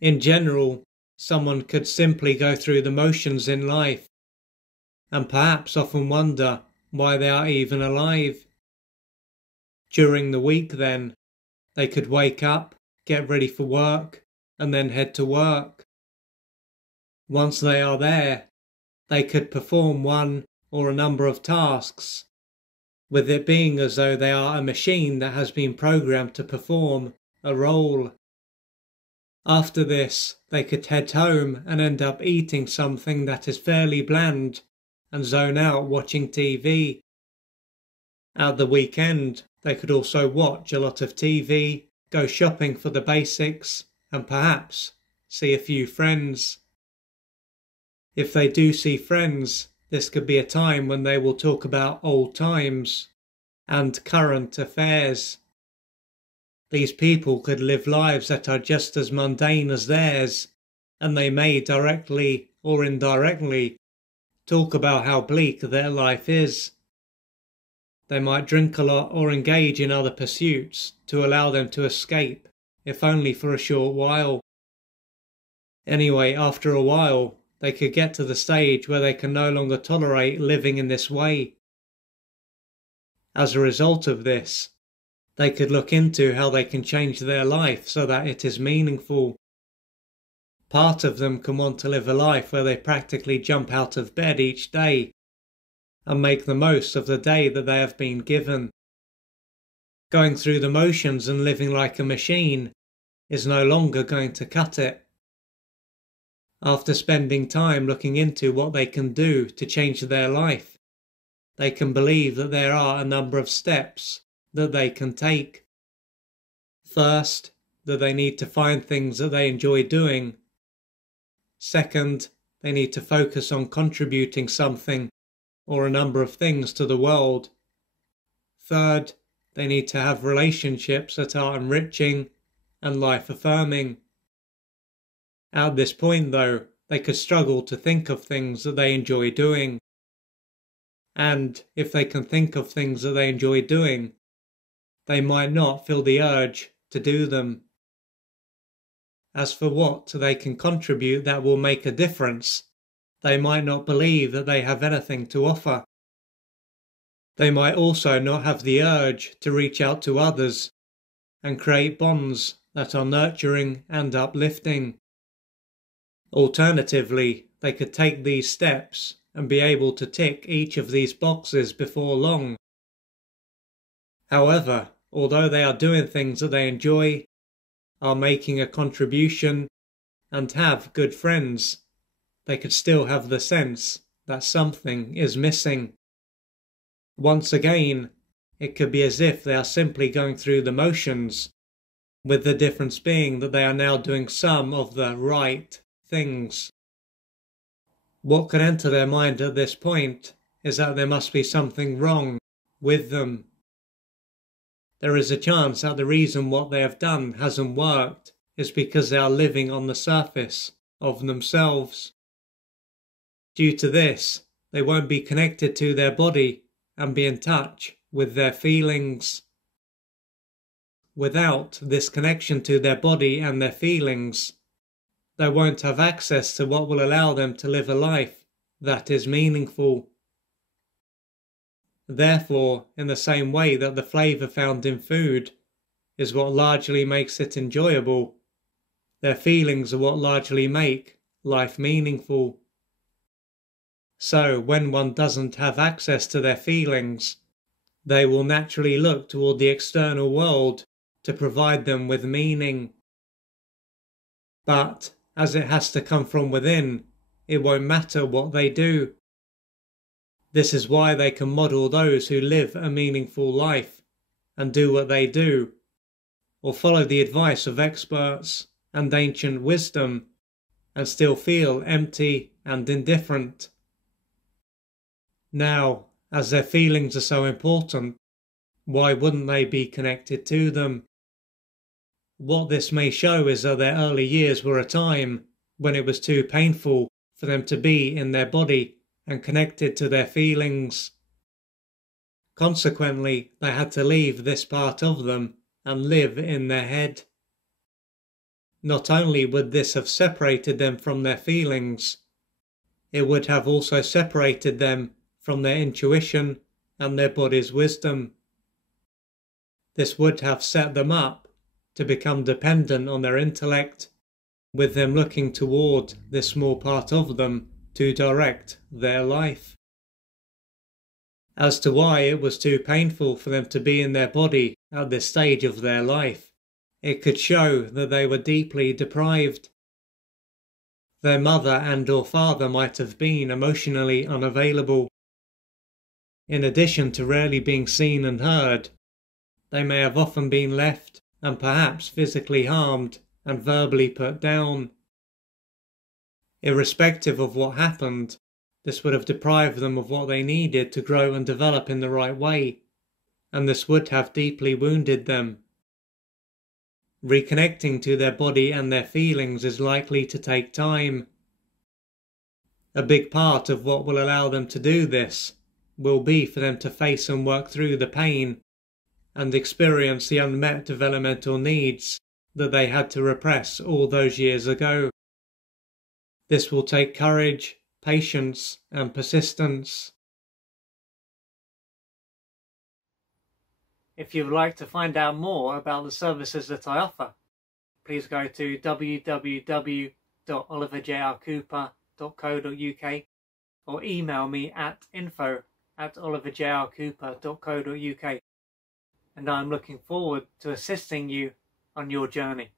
In general, someone could simply go through the motions in life, and perhaps often wonder why they are even alive. During the week then, they could wake up, get ready for work, and then head to work. Once they are there, they could perform one or a number of tasks, with it being as though they are a machine that has been programmed to perform a role. After this, they could head home and end up eating something that is fairly bland and zone out watching TV. At the weekend, they could also watch a lot of TV, go shopping for the basics, and perhaps see a few friends. If they do see friends, this could be a time when they will talk about old times and current affairs. These people could live lives that are just as mundane as theirs, and they may directly or indirectly talk about how bleak their life is. They might drink a lot or engage in other pursuits to allow them to escape, if only for a short while. Anyway, after a while, they could get to the stage where they can no longer tolerate living in this way. As a result of this, they could look into how they can change their life so that it is meaningful. Part of them can want to live a life where they practically jump out of bed each day and make the most of the day that they have been given. Going through the motions and living like a machine is no longer going to cut it. After spending time looking into what they can do to change their life, they can believe that there are a number of steps that they can take. First, that they need to find things that they enjoy doing. Second, they need to focus on contributing something or a number of things to the world. Third, they need to have relationships that are enriching and life-affirming. At this point, though, they could struggle to think of things that they enjoy doing. And if they can think of things that they enjoy doing, they might not feel the urge to do them. As for what they can contribute that will make a difference, they might not believe that they have anything to offer. They might also not have the urge to reach out to others and create bonds that are nurturing and uplifting. Alternatively, they could take these steps and be able to tick each of these boxes before long. However, although they are doing things that they enjoy, are making a contribution, and have good friends, they could still have the sense that something is missing. Once again, it could be as if they are simply going through the motions, with the difference being that they are now doing some of the right things. What could enter their mind at this point is that there must be something wrong with them. There is a chance that the reason what they have done hasn't worked is because they are living on the surface of themselves. Due to this, they won't be connected to their body and be in touch with their feelings. Without this connection to their body and their feelings, they won't have access to what will allow them to live a life that is meaningful. Therefore, in the same way that the flavour found in food is what largely makes it enjoyable, their feelings are what largely make life meaningful. So, when one doesn't have access to their feelings, they will naturally look toward the external world to provide them with meaning. But, as it has to come from within, it won't matter what they do. This is why they can model those who live a meaningful life and do what they do, or follow the advice of experts and ancient wisdom and still feel empty and indifferent. Now, as their feelings are so important, why wouldn't they be connected to them? What this may show is that their early years were a time when it was too painful for them to be in their body and connected to their feelings. Consequently, they had to leave this part of them and live in their head. not only would this have separated them from their feelings, it would have also separated them from their intuition and their body's wisdom. This would have set them up to become dependent on their intellect, with them looking toward this small part of them to direct their life. As to why it was too painful for them to be in their body at this stage of their life, it could show that they were deeply deprived. Their mother and or father might have been emotionally unavailable. In addition to rarely being seen and heard, they may have often been left and perhaps physically harmed and verbally put down. Irrespective of what happened, this would have deprived them of what they needed to grow and develop in the right way, and this would have deeply wounded them. Reconnecting to their body and their feelings is likely to take time. A big part of what will allow them to do this will be for them to face and work through the pain and experience the unmet developmental needs that they had to repress all those years ago. This will take courage, patience, and persistence. If you would like to find out more about the services that I offer, please go to www.oliverjrcooper.co.uk or email me at info@oliverjrcooper.co.uk, and I am looking forward to assisting you on your journey.